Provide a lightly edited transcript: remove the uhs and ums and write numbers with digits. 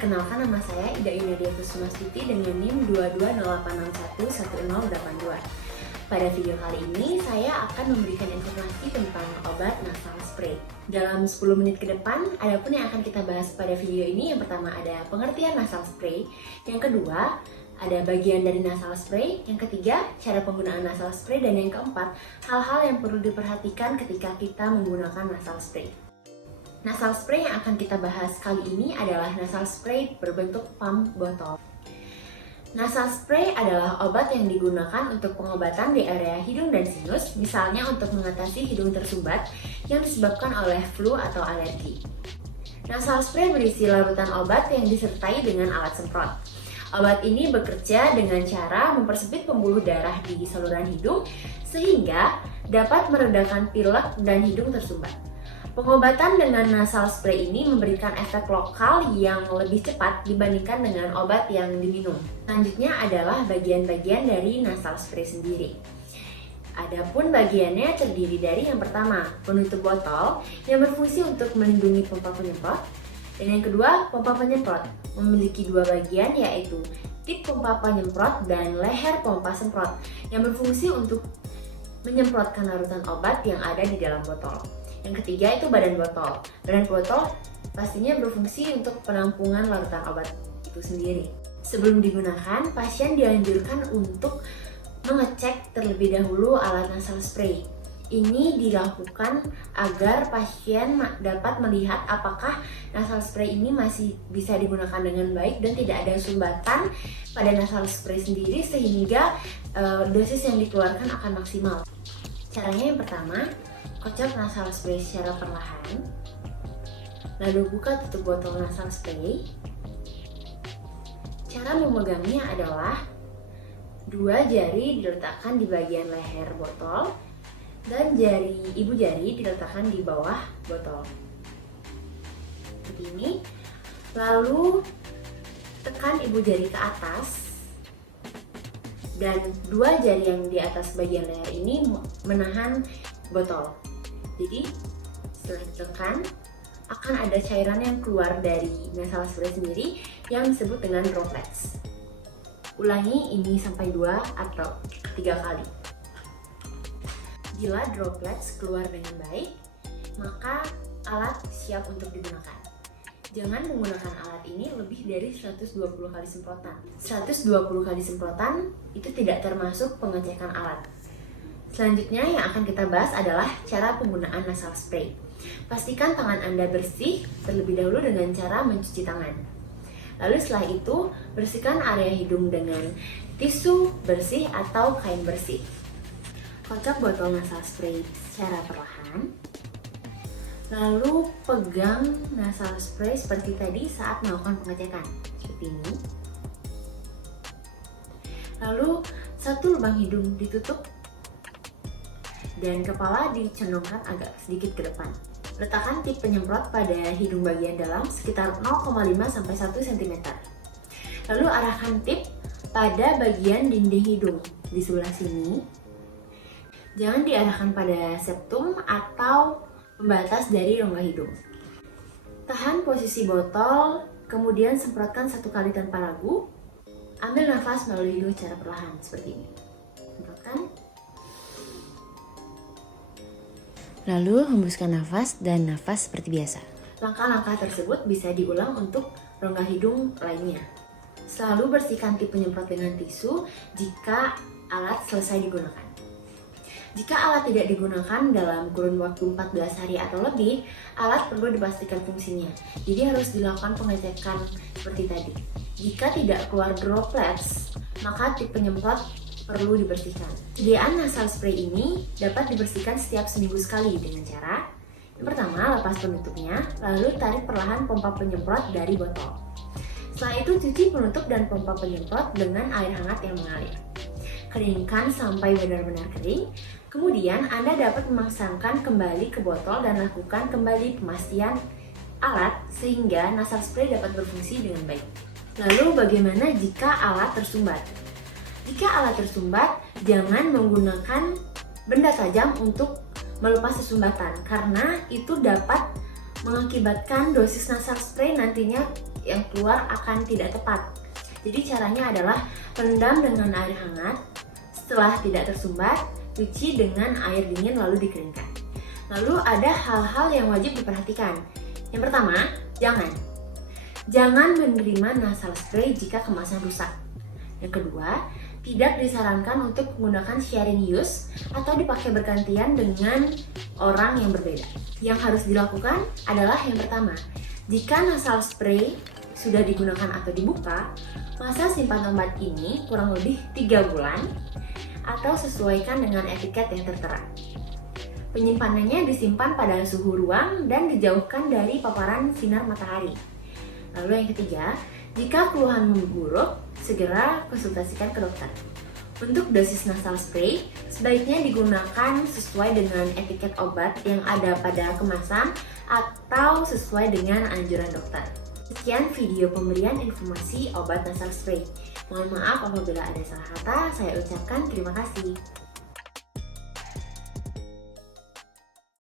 perkenalkan, nama saya Ida Yunadia Kusumastuti dengan NIM 2208611082. Pada video kali ini, saya akan memberikan informasi tentang obat nasal spray. Dalam 10 menit ke depan, ada pun yang akan kita bahas pada video ini. Yang pertama ada pengertian nasal spray, yang kedua ada bagian dari nasal spray, yang ketiga cara penggunaan nasal spray, dan yang keempat hal-hal yang perlu diperhatikan ketika kita menggunakan nasal spray. Nasal spray yang akan kita bahas kali ini adalah nasal spray berbentuk pump botol. Nasal spray adalah obat yang digunakan untuk pengobatan di area hidung dan sinus, misalnya untuk mengatasi hidung tersumbat yang disebabkan oleh flu atau alergi. Nasal spray berisi larutan obat yang disertai dengan alat semprot. Obat ini bekerja dengan cara mempersempit pembuluh darah di saluran hidung sehingga dapat meredakan pilek dan hidung tersumbat. Pengobatan dengan nasal spray ini memberikan efek lokal yang lebih cepat dibandingkan dengan obat yang diminum. Selanjutnya adalah bagian-bagian dari nasal spray sendiri. Adapun bagiannya terdiri dari yang pertama, penutup botol yang berfungsi untuk melindungi pompa penyemprot, dan yang kedua, pompa penyemprot memiliki dua bagian, yaitu tip pompa penyemprot dan leher pompa semprot yang berfungsi untuk menyemprotkan larutan obat yang ada di dalam botol. Yang ketiga itu badan botol. Badan botol pastinya berfungsi untuk penampungan larutan obat itu sendiri. Sebelum digunakan, pasien dianjurkan untuk mengecek terlebih dahulu alat nasal spray. Ini dilakukan agar pasien dapat melihat apakah nasal spray ini masih bisa digunakan dengan baik dan tidak ada sumbatan pada nasal spray sendiri sehingga dosis yang dikeluarkan akan maksimal. Caranya yang pertama, kocok nasal spray secara perlahan, lalu buka tutup botol nasal spray. Cara memegangnya adalah dua jari diletakkan di bagian leher botol dan ibu jari diletakkan di bawah botol. Seperti ini. Lalu tekan ibu jari ke atas dan dua jari yang di atas bagian leher ini menahan botol. Jadi setelah ditekan akan ada cairan yang keluar dari nasal spray sendiri yang disebut dengan droplets. Ulangi ini sampai 2 atau 3 kali. Bila droplets keluar dengan baik, maka alat siap untuk digunakan. Jangan menggunakan alat ini lebih dari 120 kali semprotan. 120 kali semprotan itu tidak termasuk pengecekan alat. Selanjutnya yang akan kita bahas adalah cara penggunaan nasal spray. Pastikan tangan Anda bersih terlebih dahulu dengan cara mencuci tangan. Lalu setelah itu, bersihkan area hidung dengan tisu bersih atau kain bersih. Kocok botol nasal spray secara perlahan. Lalu pegang nasal spray seperti tadi saat melakukan pengecekan. Seperti ini. Lalu satu lubang hidung ditutup dan kepala dicondongkan agak sedikit ke depan. Letakkan tip penyemprot pada hidung bagian dalam sekitar 0,5-1 cm. Lalu arahkan tip pada bagian dinding hidung di sebelah sini. Jangan diarahkan pada septum atau pembatas dari rongga hidung. Tahan posisi botol, kemudian semprotkan 1 kali tanpa ragu. Ambil nafas melalui hidung secara perlahan seperti ini. Semprotkan. Lalu hembuskan nafas dan nafas seperti biasa. Langkah-langkah tersebut bisa diulang untuk rongga hidung lainnya. Selalu bersihkan tip penyemprot dengan tisu jika alat selesai digunakan. Jika alat tidak digunakan dalam kurun waktu 14 hari atau lebih, alat perlu dipastikan fungsinya. Jadi harus dilakukan pengecekan seperti tadi. Jika tidak keluar droplets, maka tip penyemprot perlu dibersihkan. Sediaan nasal spray ini dapat dibersihkan setiap seminggu sekali dengan cara yang pertama, lepas penutupnya, lalu tarik perlahan pompa penyemprot dari botol. Setelah itu, cuci penutup dan pompa penyemprot dengan air hangat yang mengalir. Keringkan sampai benar-benar kering. Kemudian, Anda dapat memasangkan kembali ke botol dan lakukan kembali pemastian alat sehingga nasal spray dapat berfungsi dengan baik. Lalu, bagaimana jika alat tersumbat? Jika alat tersumbat, jangan menggunakan benda tajam untuk melepas sumbatan karena itu dapat mengakibatkan dosis nasal spray nantinya yang keluar akan tidak tepat. Jadi caranya adalah rendam dengan air hangat, setelah tidak tersumbat, cuci dengan air dingin lalu dikeringkan. Lalu ada hal-hal yang wajib diperhatikan. Yang pertama, jangan menerima nasal spray jika kemasan rusak. Yang kedua, tidak disarankan untuk menggunakan sharing use atau dipakai bergantian dengan orang yang berbeda. Yang harus dilakukan adalah yang pertama, jika nasal spray sudah digunakan atau dibuka, masa simpan obat ini kurang lebih 3 bulan atau sesuaikan dengan etiket yang tertera. Penyimpanannya disimpan pada suhu ruang dan dijauhkan dari paparan sinar matahari. Lalu yang ketiga, jika keluhan memburuk, segera konsultasikan ke dokter. Untuk dosis nasal spray, sebaiknya digunakan sesuai dengan etiket obat yang ada pada kemasan atau sesuai dengan anjuran dokter. Sekian video pemberian informasi obat nasal spray. Mohon maaf apabila ada salah kata, saya ucapkan terima kasih.